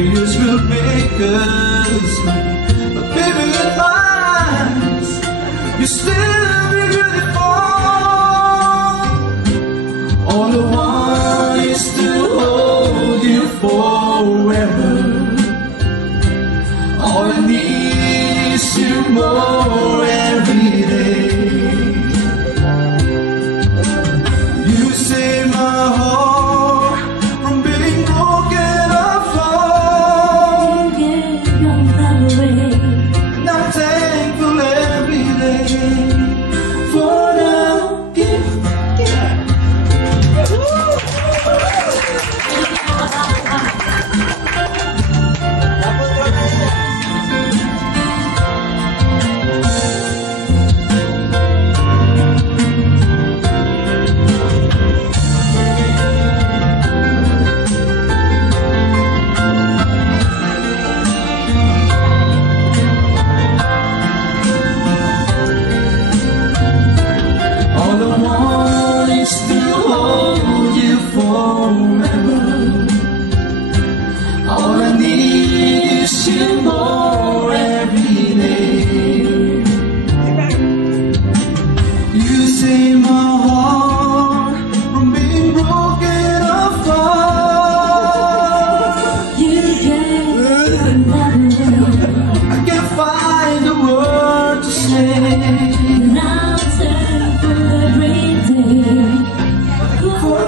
years will make us, but baby, in my eyes, you still be beautiful. All I want is to hold you forever. All I need is you more every day. You save my heart from being broken apart. And I'm thankful every day for the gift. All I want is to hold you forever. All I need is you more every day. You save my heart from being broken apart. You can I can't find a word to say. now turn for every day. For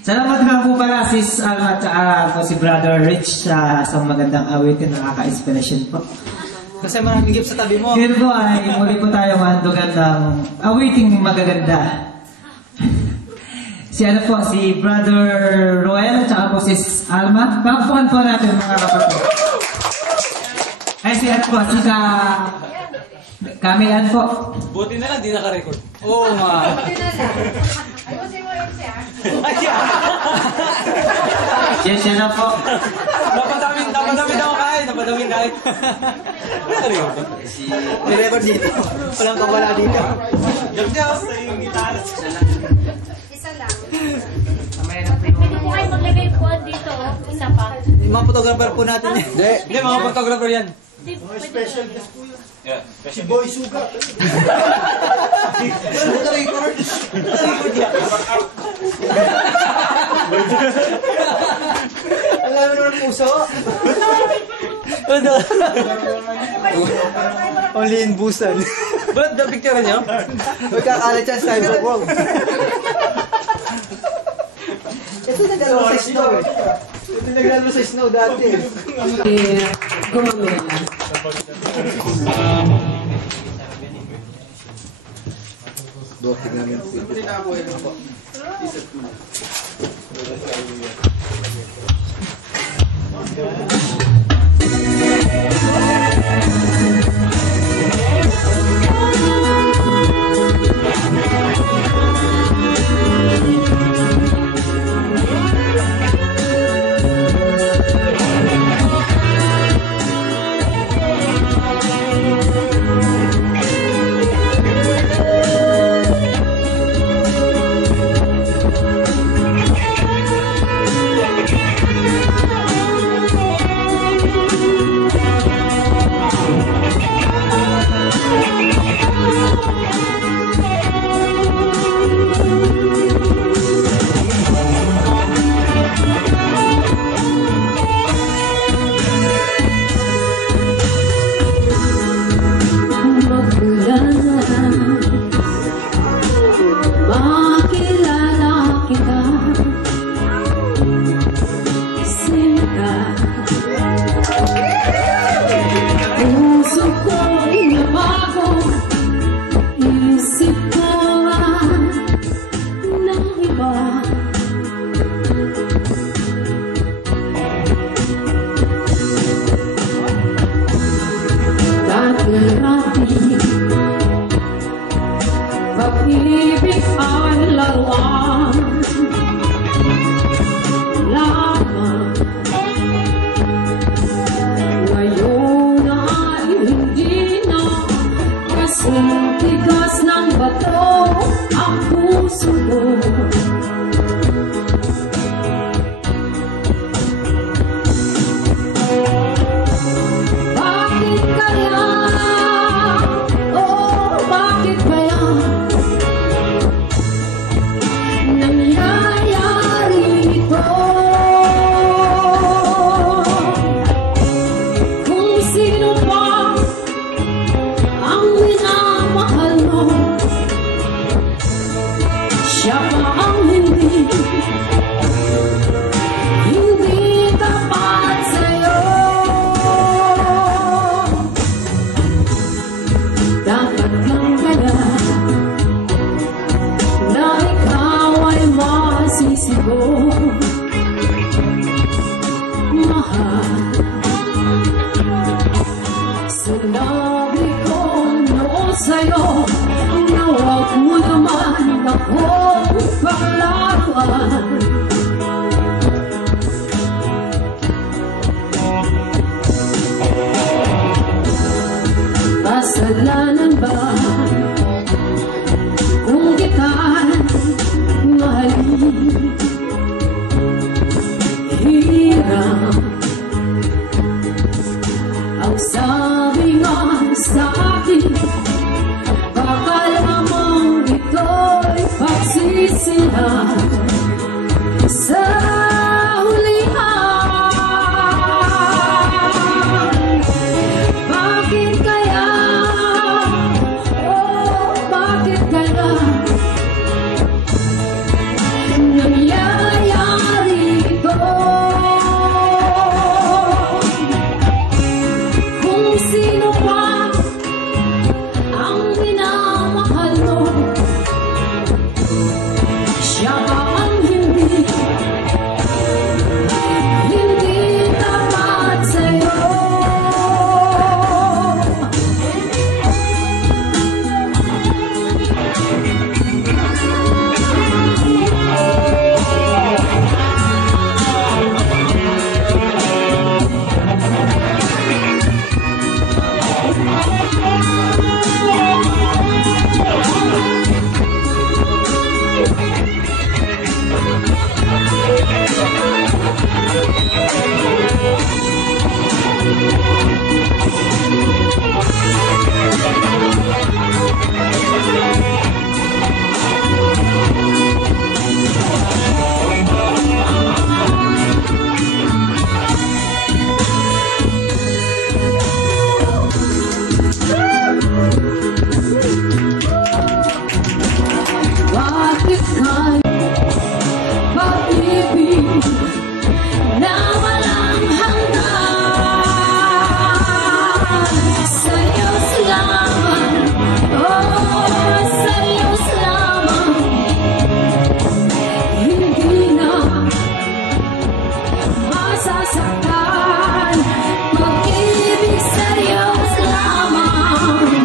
Salamat nga po pala sis Alma at saka po si Brother Rich sa magandang awitin, nakaka-inspiration po. Kasi maraming gift sa tabi mo. Ngayon po ay muli po tayo mahandugan ng awiting magaganda. Si ano po, si Brother Roel at saka po si Alma. Papukan po natin mga kapatid. Ay si ano po, si Kamilan po. Buti na lang, di naka-record. Oo nga. Siya na po. Dapat namin daw kahit. Naka-record. May-record dito. Walang kabala dito. Joke. Yung gitara. Isa lang. Pwede po kayo maglagay po dito, isa pa. Yung mga photographer po natin. Hindi, mga photographer yan. Special guest po yun. si Boy Sugat. Naka-record. Naka-record yan. Alam mo naman puso. Only in Busan. Ba't the picture niyo? Magkakalat siya sa cyber world. Ito naglalaro sa snow eh. Ito naglalaro sa snow dati. Gumamela. Sinabi ko noon sa'yo na huwag mo naman akong paglalaban. Kasalanan ba kung kita'y mahalin? Hirap ang sabi nga sa akin, baka lamang ito'y pagsisihan sa hulihan. Bakit kaya, oh bakit kaya nangyayari ito? Kung sino pa ang minamahal mo, siya ba ang hindi tapat sa'yo? Bakit kaya pag-ibig na walang hanggan? Sa'yos lamang, oh sa'yos lamang, hindi na masasaktan. Pag-ibig sa'yos lamang.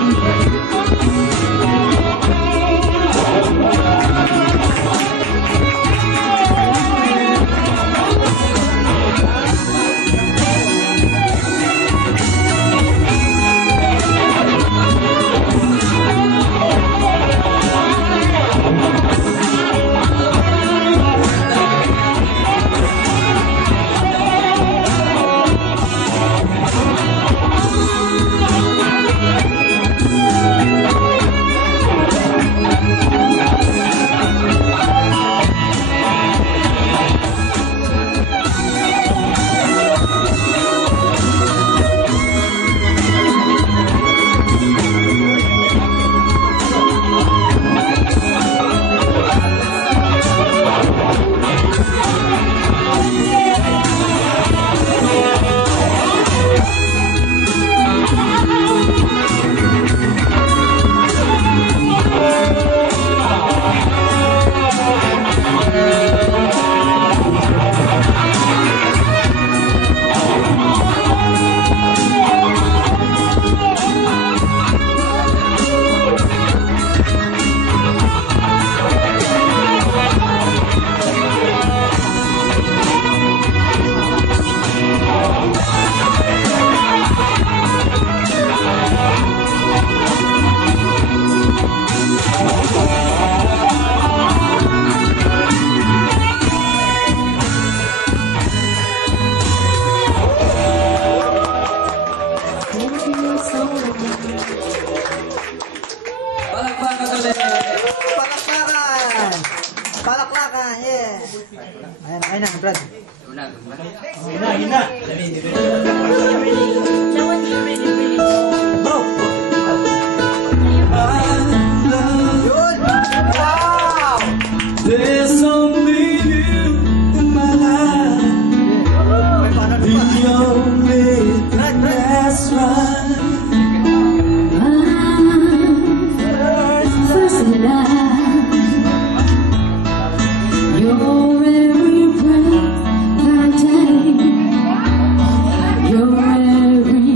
Palakpakan ulit. Palakpakan! Palakpakan, yeah! Ayun na, Brad. Hina. Bro! Yun! Wow! There's only you in my life. The only thing that's right. First love, your every breath that I take, your every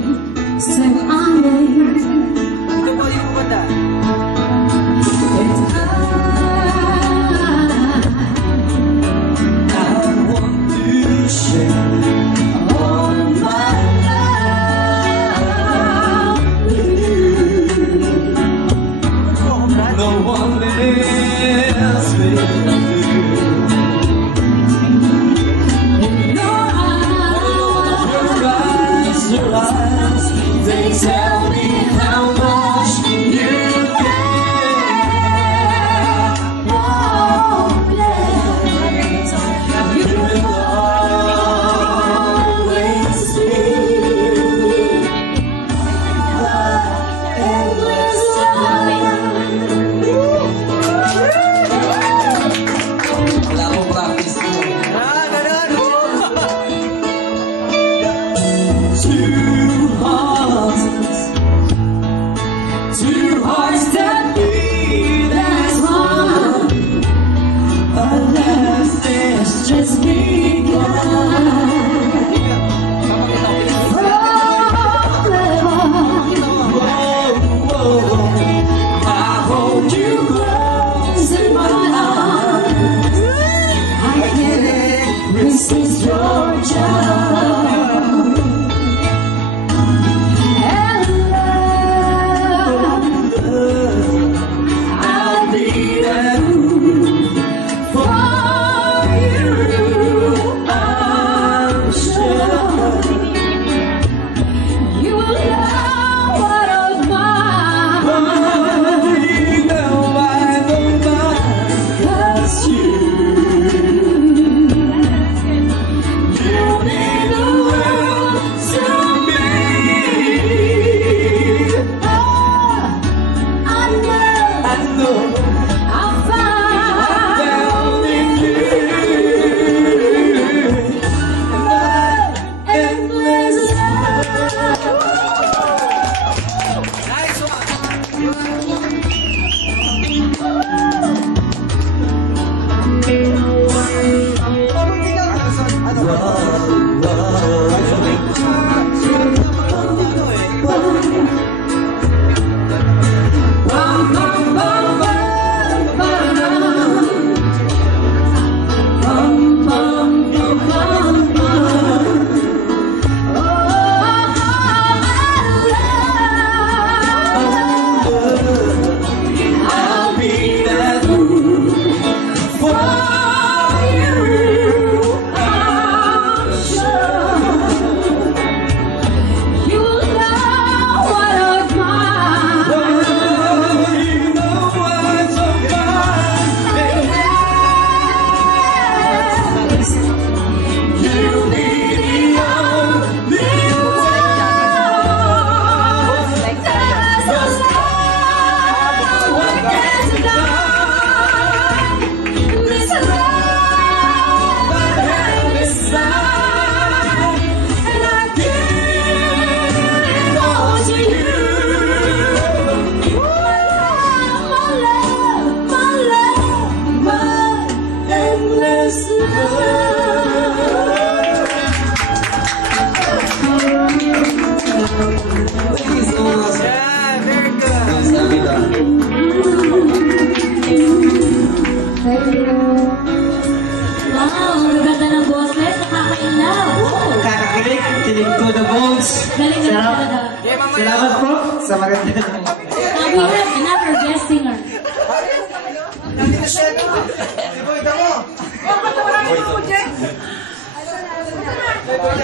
sa maganda. Now we have another guest singer.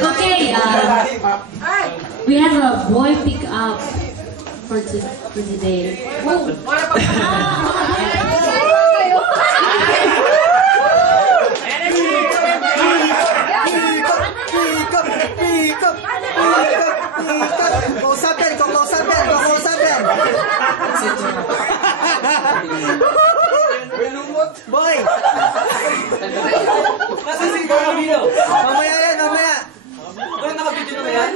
Okay, we have a boy pick up for today. Boy! Nasa si Camilo? Mamaya yan, mamaya. Wala naka-video na ba yan?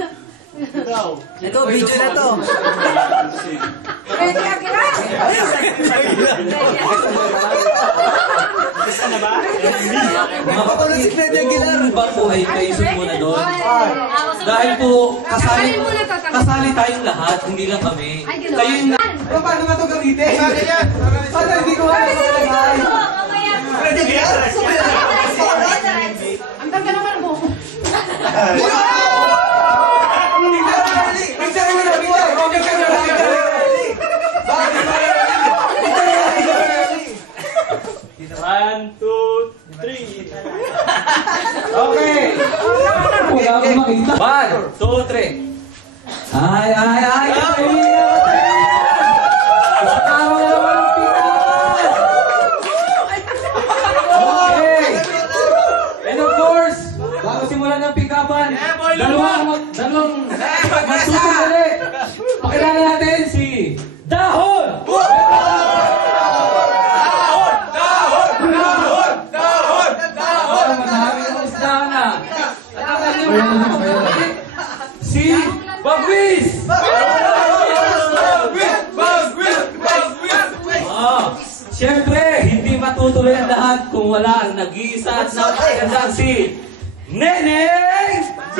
Ito, video na to. Mapapanood si Fred Aguilar. Ba po ay kaisip mo na doon? Dahil po, kasali tayong lahat, hindi lang kami. Kayo yung Paano ba ito gamitin? Paano hindi ko alam sa talagay? Fred Aguilar? Ang tanggal naman mo. One, two, three. Okay. Wala akong makita. One, two, three. Ay! Okay. And of course, bago simulan ng pick-upan, dalawang magsusundali. Pakilala natin si Dahon! Si Bagwis! Siyempre, hindi matutuloy ang lahat kung wala ang nag-iisa at napakagandang si Neneng B!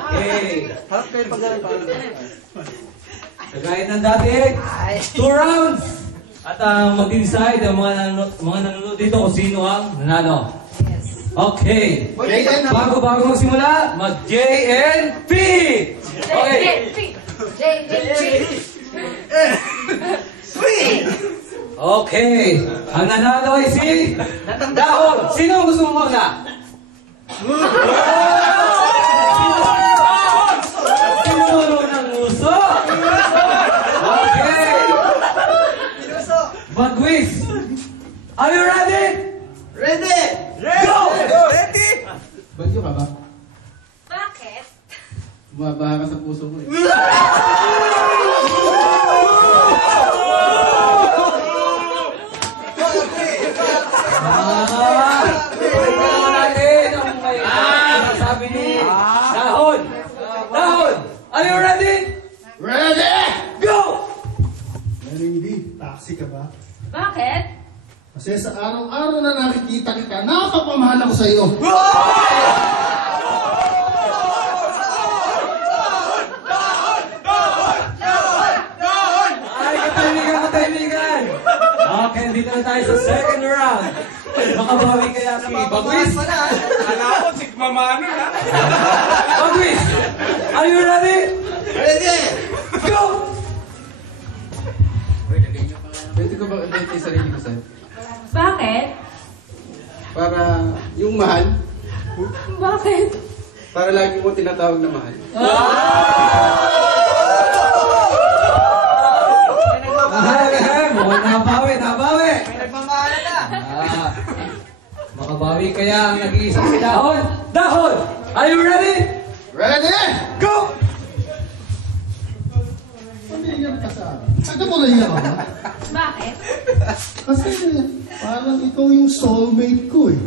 Okay. Kagaya ng dati, 2 rounds. At mag-decide ang mga nanonood dito kung sino ang nanalo. Okay. Bago magsimula, mag-JNP! Okay. Okay. Ang nanalo ay si Dahon. Sino ang gusto mong magna? Sinuro ng uso. Okay. Bagwis. Are you ready? Ready! Go! Ready! Bagyo ka ba? Bakit? Bumabaha ka sa puso mo eh. Natin ang may sabi ni Dahon. Dahon, are you ready? Ready! Go! Hindi, taxi ka ba? Bakit? Kasi sa araw-araw na nakikita kita, napapamahal ako sa iyo. Ay, katahimikan! Okay, dito na tayo sa second round. Makabawi kaya si Bagwis? Bagwis, are you ready? Ready! Go! Pwede ko ba ulit yung sarili ko sa'yo? Bakit? Para yung mahal, Bakit? para lagi mo tinatawag na mahal. Mukhang nabawi. May nagmamahala na. Makabawi kaya ang nag-iisang si Dahon. Dahon, are you ready? Ready? Go! Pamilyar ka sa akin. Ano mo naiyak ako? Bakit? Kasi parang ikaw yung soulmate ko eh.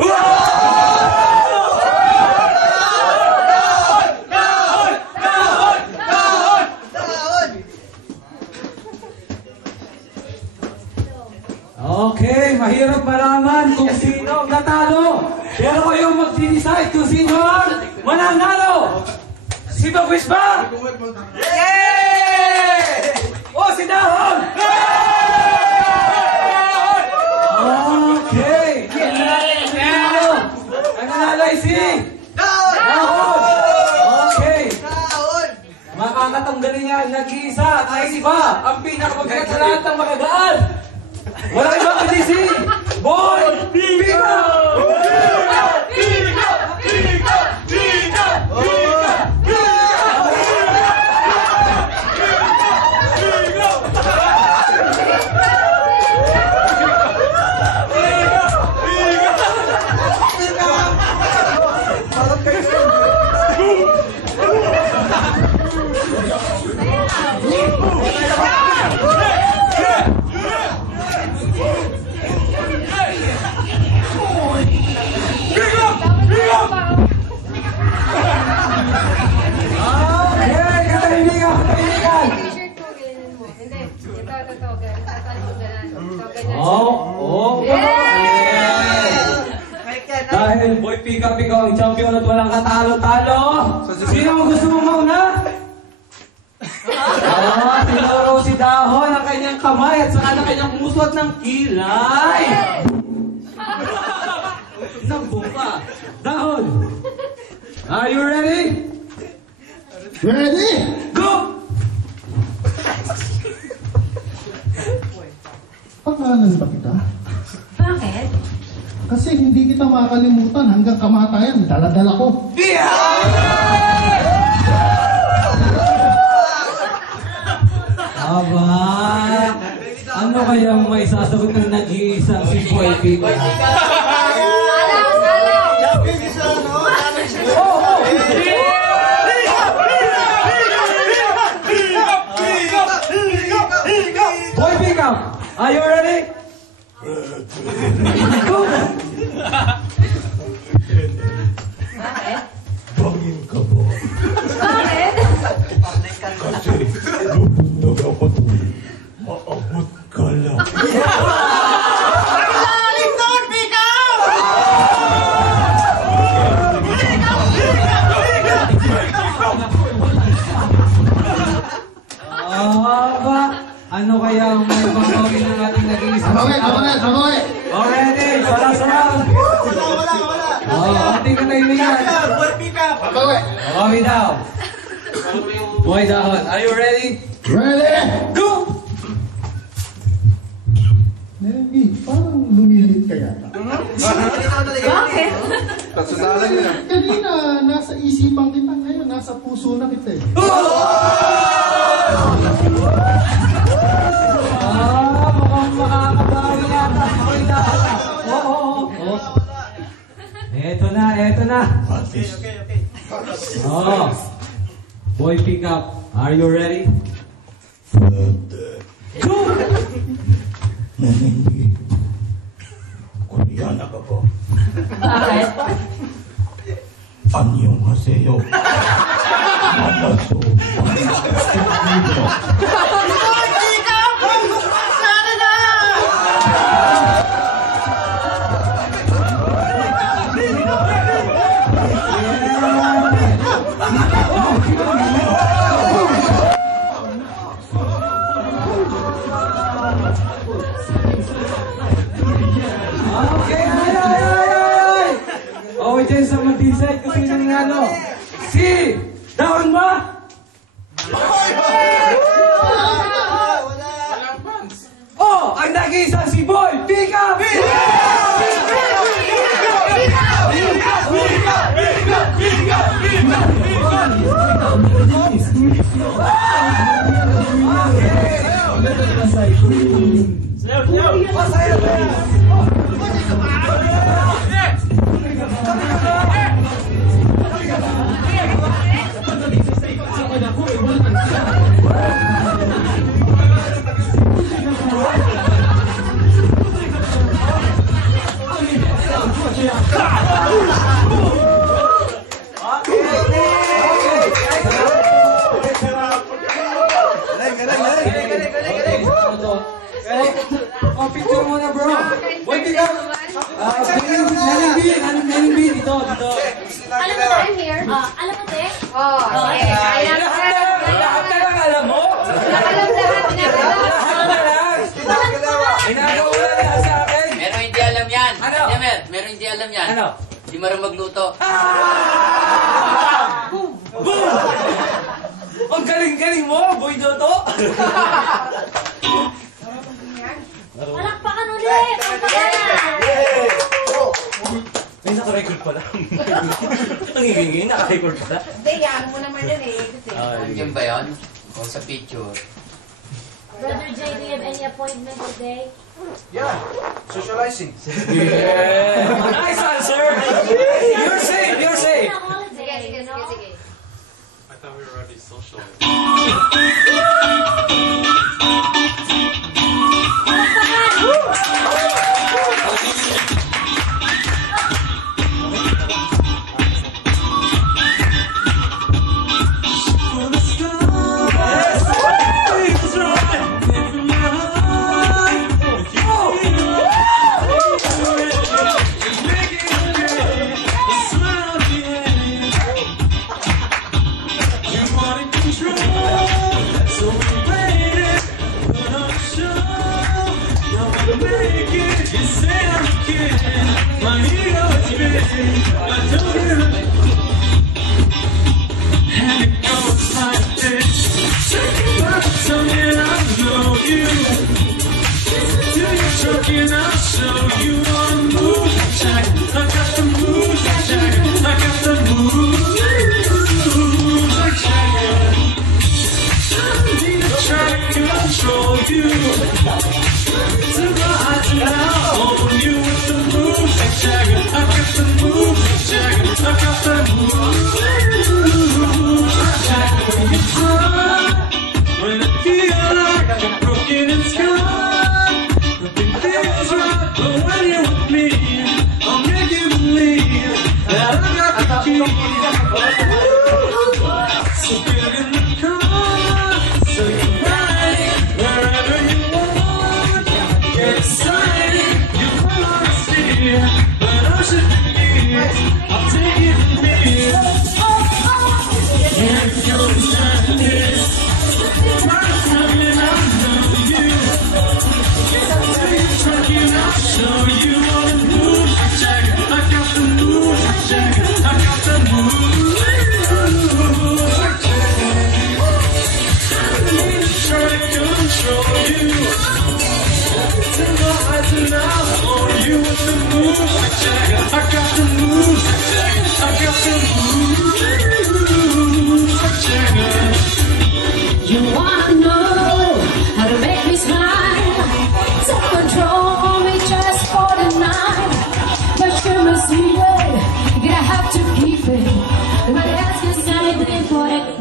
Okay, mahirap malaman kung sino ang natalo. Pero kayo mag-decide kung sino ang mananalo. Si Bagwis ba? Yay! O si Dahon? Okay. Ang nanalo ay ay si Dahon! Okay. Makakatanggalin niya nag-iisa at ay iba ang pinakamagat sa lahat ng magagaan. Wala iba kundi si Boy Pika! Dahil Boy Pika ikaw ang champion at walang katalo-talo, sino ang gusto mong mauna? Siguro si Dahon ang kanyang kamay at saka ang kanyang musot ng kilay. Nagbuka. Dahon, are you ready? Ready? Go! Pangalan ba kita? Bakit? Kasi hindi kita makakalimutan hanggang kamatayan. Dala-dala ko. Aba, ano kayang may sasagot ng nag-iisang si Boy Pika? Boy Pika, are you ready? Go! Bakit? Bangin ka ba? Bakit? Kasi lulundag ako doon. Maabot ka lang. Ano kaya ang may pagkawin ng ating nag-iisang Kabaway! Already, sarang-sarang. Ating katahimikan. Kabaway! Kawawi daw. Boy Dahon, are you ready? Ready? Go! Nelby, parang lumilit ka yata. Bakit? Kanina, nasa isipan kita. Ngayon, nasa puso na kita eh. Mukhang makakabawi yata si Boy Dahon. Oo. Eto na. Oh. Boy Pickup, are you ready? Go! Hindi. Koreana ka ba? Bakit? 안녕하세요. 만나서 dyan sa mag-decide kung sino nanalo. Si Dahon ba? Oh, ang nag-iisa si Boy Pika! Oh, picture muna bro. Boy Pika! Naning B, dito. Alam mo na, I'm here. Alam mo, te? Lahat na lang alam mo? Meron hindi alam yan. Ano? Meron hindi alam yan. Ano? Hindi marunong magluto. Ang galing-galing mo, Boy Dodo! Palakpakan ulit! Palakpakan! Ay, naka-record pala. Ang ingay, naka-record pala. Hindi, yan mo naman yun eh. Nandiyan ba yun? O sa picture? Brother Jay, do you have any appointment today? Yeah, socializing. Yeah! Nice answer! You're safe! You're safe! Sige, sige, sige, sige. I thought we were already social.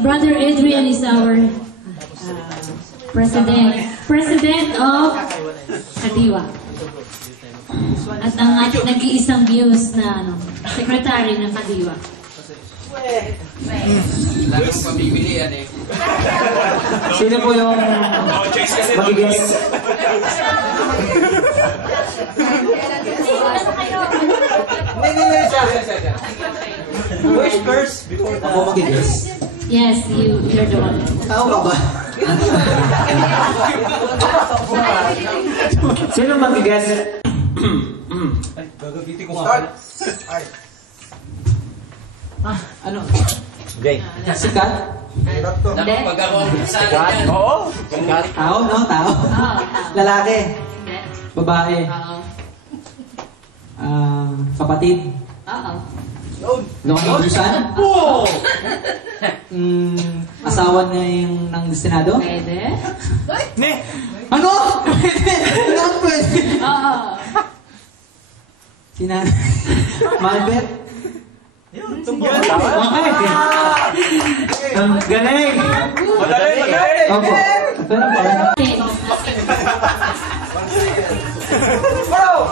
Brother Adrian is our president of Kadiwa. At ang nag-iisang views na secretary ng Kadiwa. Lalo kong pamibili yan eh. Sino po yung mag-guess? Where's first? Ako mag-guess. Yes, you're the one. Tao ka ba? Sino mag-guess? Start. Ano? Jay. Sikat? Dapat pag ako salad yan. Oo. Tao, no? Tao. Lalaki. Babae. Kapatid. Lokalisan? Wow! Asawa na yung ng Senado? Pwede? Ano? Ano pwede? Oo. Sina... Malbet? Okay. Ang galing! Madali! Opo.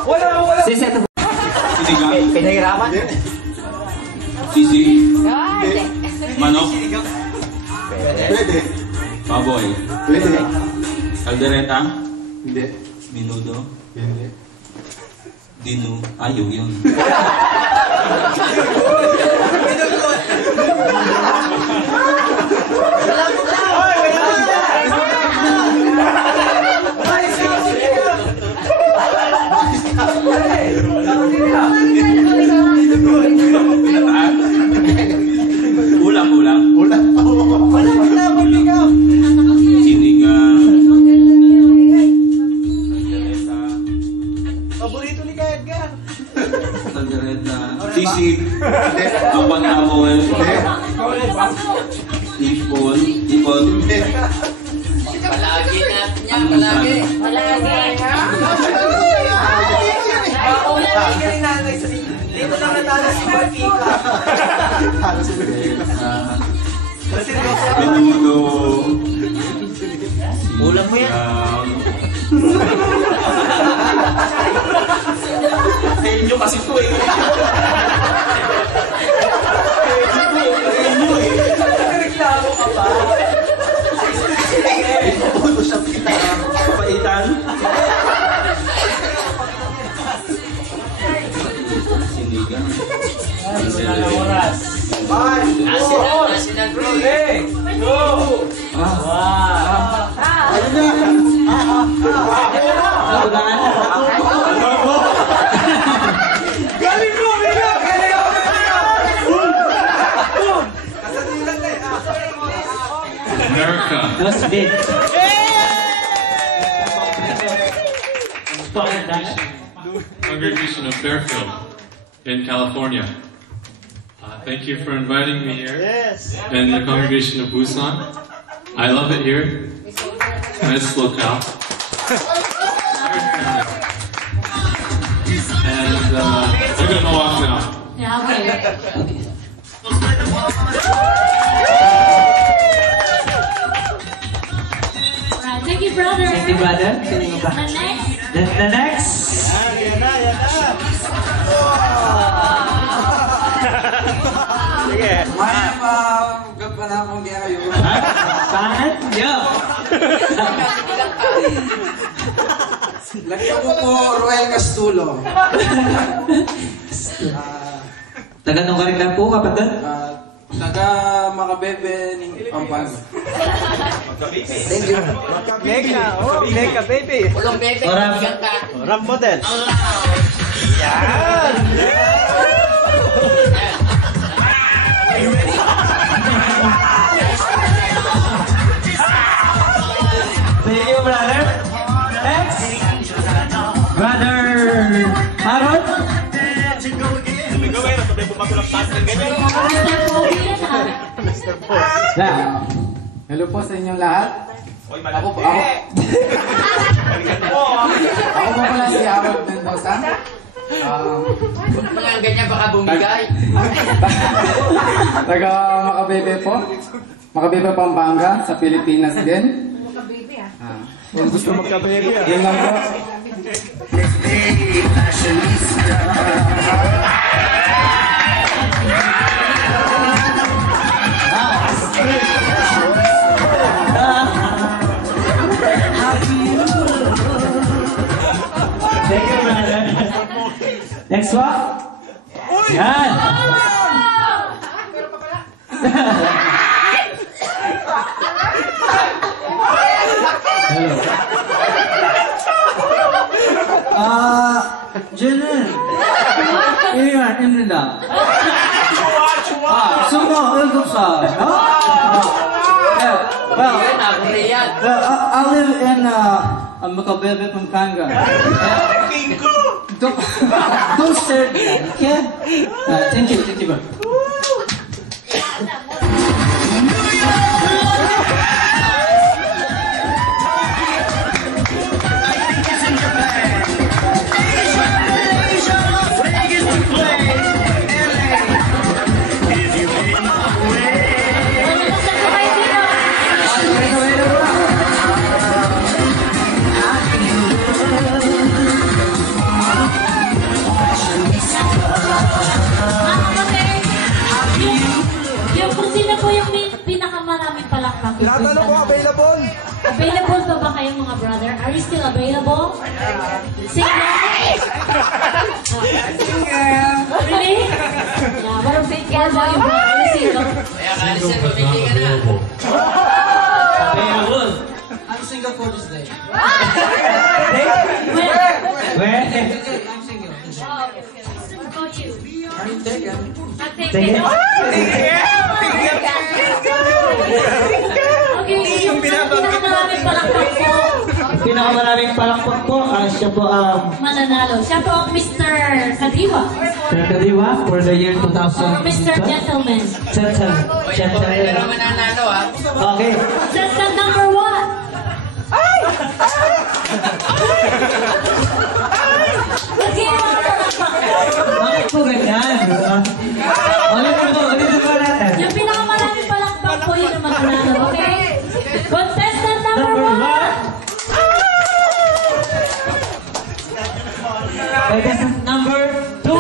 Wala! Siset. Pinahirapan? Sisi. Manok. Pwede. Baboy. Pwede. Caldereta. Hindi. Minudo. Hindi. Dinu. Ayaw yun. Ipon. Ipon. Palagi natin yan, palagi. Dito lang natalo si Marquita. Menudo. Ulam mo yan. Inyo kasi ito eh. Reklamo ka pa. Photoshop kita. Kapaitan. Sinigang. Oras. Asin ang bro. Galing mo, Miguel! Galing ako! America. That's big. Congregation of Fairfield in California. Thank you for inviting me here. Yes. And the congregation of Busan. I love it here. Nice locale. And we're gonna walk now. Yeah, okay. Alright, thank you, brother. Thank you, brother. The next. The next. Maya pa, gagpanapong kaya kayo. Bakit? Yo! Lagyan ko po Roel Castulo. Taga-nung ka rin lang po, kapatid? Taga Makabebe ng Pampanga. Thank you. Mega baby. Ulong baby. Ram model. Thank you, brother. Next. Brother Aaron. Hello po sa inyong lahat. Ako po pala si Harold Mendoza. Mga ganyan baka bumigay. Taga Makabebe po. Makabebe, Pampanga, sa Pilipinas din. Kung gusto magkabebe, yun lang po. Thank you, brother. Next one. Yan. Hello. 저는 일입니다. 스무 7살. Well, I live in Makabebe, Pampanga. Don't stare at me, okay? Thank you, bro. Tinatanong ko, available? Available pa ba kayo mga brother? Are you still available? Single? Really? Yeah, parang single ba yung brother? Are you single? Kaya kalisin, pamili ka na. Available. I'm single for this day. Where? I'm single. What about you? I'm taken. Take it. Okay, yung pinakamaraming palakpak po. Pinakamaraming palakpak po, siya po ang Mananalo. Siya po ang Mr. Kadiwa. Kadiwa for the year 2000. Or Mr. Gentleman. Pero mananalo ha. Okay. Contestant number 1. Bakit po ganyan? Ulit po natin. Yung pinakamaraming palakpak po yun ang mananalo. Okay? Contestant number 1. Contestant number 2.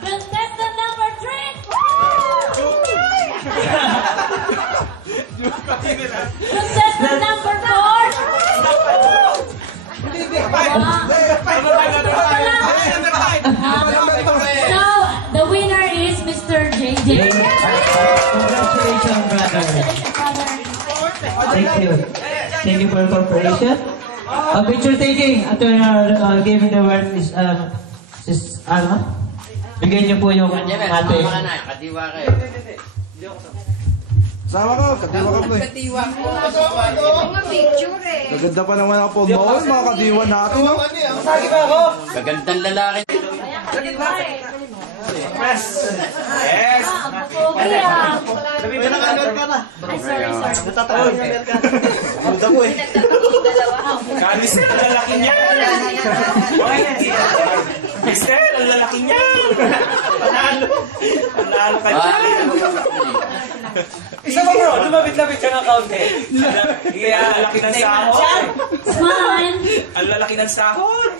Contestant number 3. Contestant number 4. So, the winner is Mr. JJ. Congratulations, brother. Thank you. Thank you for your cooperation. Picture taking. After giving the word is Sis Alma. Bigyan niyo po yung ate. Kadiwa kayo. Sama ko, kadiwa ka po eh. Kadiwa ko. Mga picture eh. Gaganda pa naman ang pagbaon, mga kadiwa natin. No? Sagi ba ako? Magandang lalaki. Yes. Okay, Sabi mo na ka na. Ay, sorry. Natatawag. Buta po eh. Kalis na ang lalaki niya. Mister, ang lalaki niya. Panalo. Panalo ka niya. Isa mo bro, lumabit-labit ka ng kaunti. Kaya ang laki ng sahod. Smile. Ang lalaki ng sahod.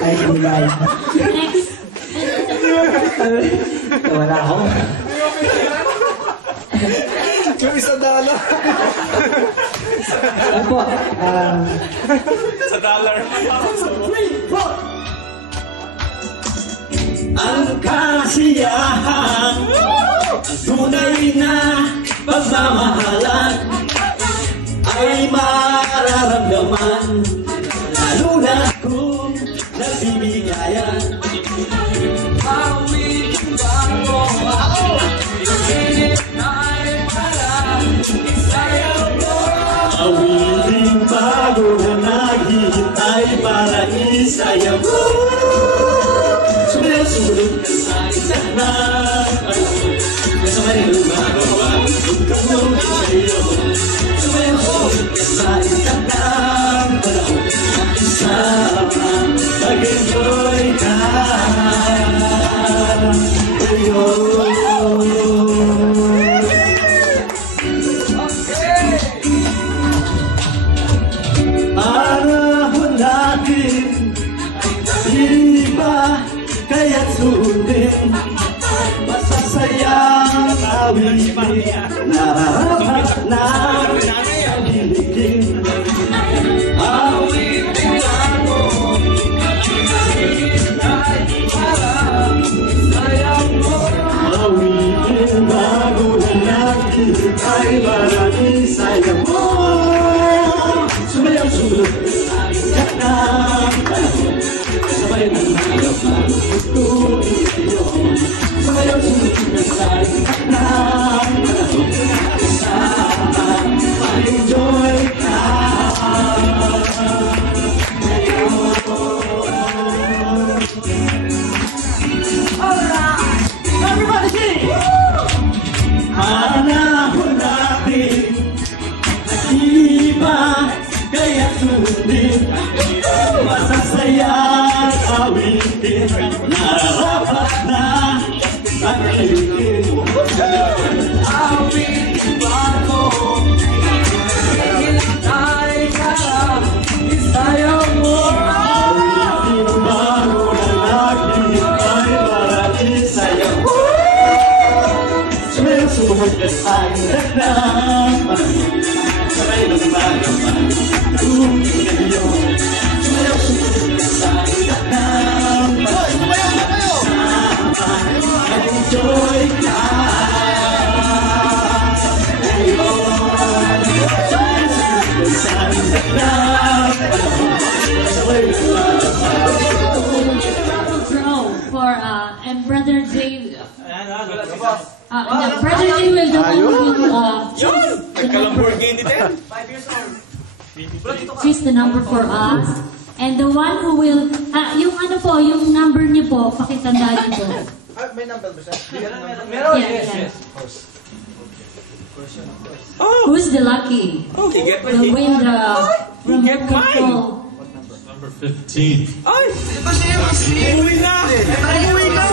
Ay, gulay. Next. Wala ako. Yung isa dala. Ano po? Sa dollar. Ang kasiyahan, ang tunay na pagmamahalan ay mararamdaman, lalo na kung nagbibigayan. Awitin bago ako, iinit na rin para isayaw mo. Awitin bago na naghihintay para isayaw mo. Sumunod ka sa isang na kasama rin ang magawa kung ganun sa'yo. Sumunod ka sa isang na makisama mag-enjoy ka. Panahon natin iba kaya't sundin masasayang awitin nararapat na ang hiligin awitin ako sayang mo awitin bago na nakikita'y maraming sayang mo sumayaw sulot sa iyak ng panahon sabay ng mga pagtutuin sa'yo sabayaw sumipin sa iyak ng panahon kasama mag-enjoy ka alright everybody sing panahon natin iba kaya sundin masasayang awitin nararapat na ang hiligin awitin bago hinintay ka isayaw mo awitin bago na naghihintay para isayaw mo sumunod ka sa iyak ng panahon sabay ng magawa kung kayo sumayaw sumunod ka sa iyak ng panahon mag-enjoy ka sumunod ka sa iyak ng panahon sabay ng magawa kung and Brother Jay. Brother Jay will the one who will choose the number. 5 years old. Choose the number for us. And the one who will, yung ano po, yung number niyo po, pakitandaan niyo po. May number ba siya? Meron, yes. Who's the lucky? Will win the remote control. Number 15. Ay! Ito siya yung uwi na! Uwi na!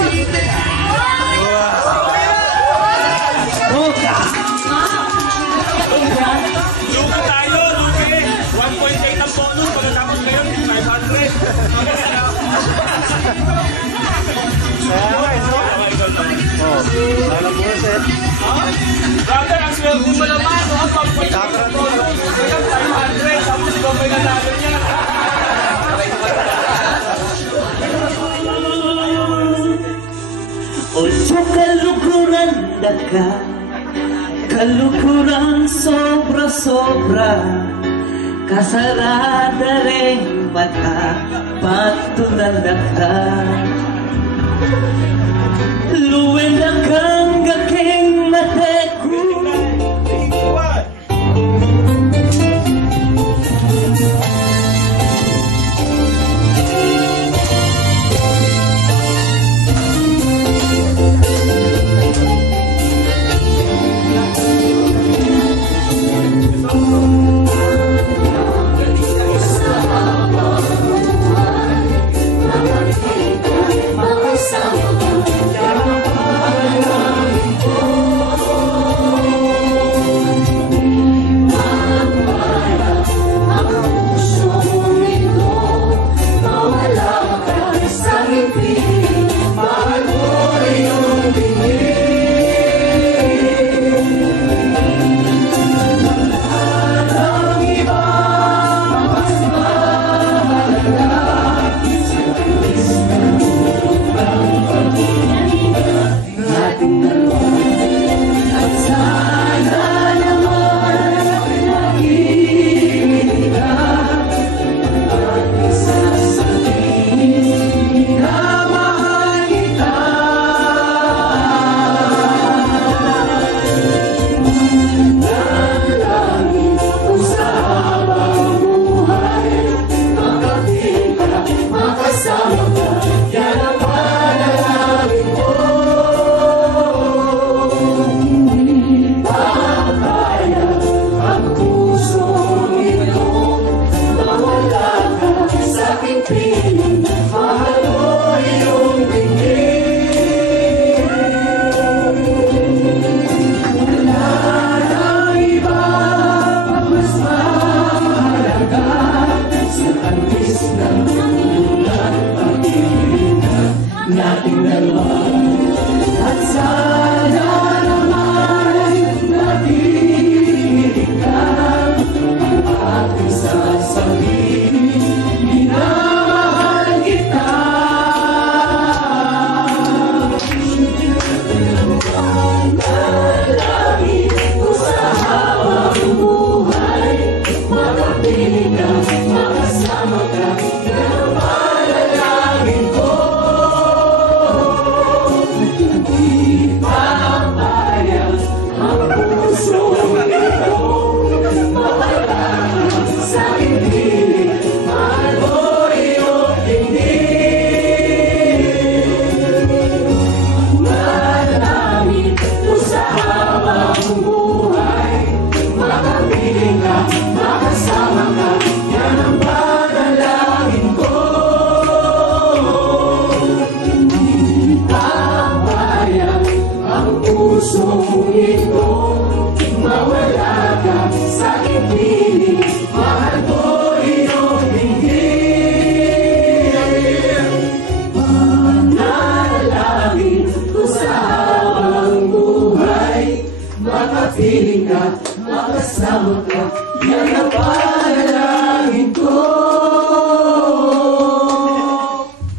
Luki tayo, Luki! 1.8 ang bonus pagkatapos ngayon, 500. Brother, ang sweldo mo naman, no? Pagpagkakot ang bonus, 500, tapos ikaw may nanalo niya. O sa kalukuran daka, kalukuran sobra-sobra, kasarada rin mata, patunan daka. Luwen na kang gaking mateku.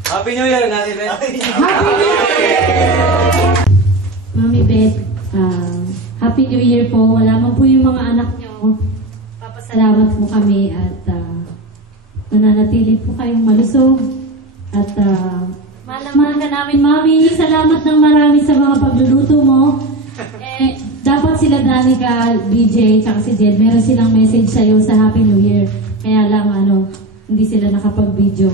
Happy New Year, Nanay Beth. Mami Beth, Happy New Year po. Wala man po yung mga anak nyo. Papasalamat po kami at nananatili po kayong malusog at Mahal na mahal ka namin, Mami. Salamat ng marami sa mga pagluluto mo. Dapat sila Danica, BJ, tsaka si Jed, meron silang message sa'yo sa Happy New Year. Kaya lang, hindi sila nakapag-video.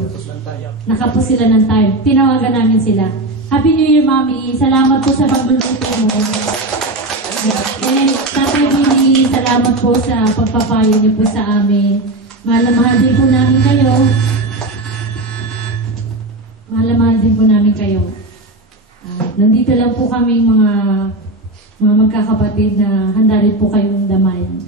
Nakapos sila ng time. Tinawagan namin sila. Happy New Year, Mami. Salamat po sa pagluluto mo. Tatay Billy, salamat po sa pagpapayo niyo po sa amin. Mahal na mahal din po namin kayo. Mahal na mahal din po namin kayo. Nandito lang po kami mga magkakapatid na handa rin po kayong damayan.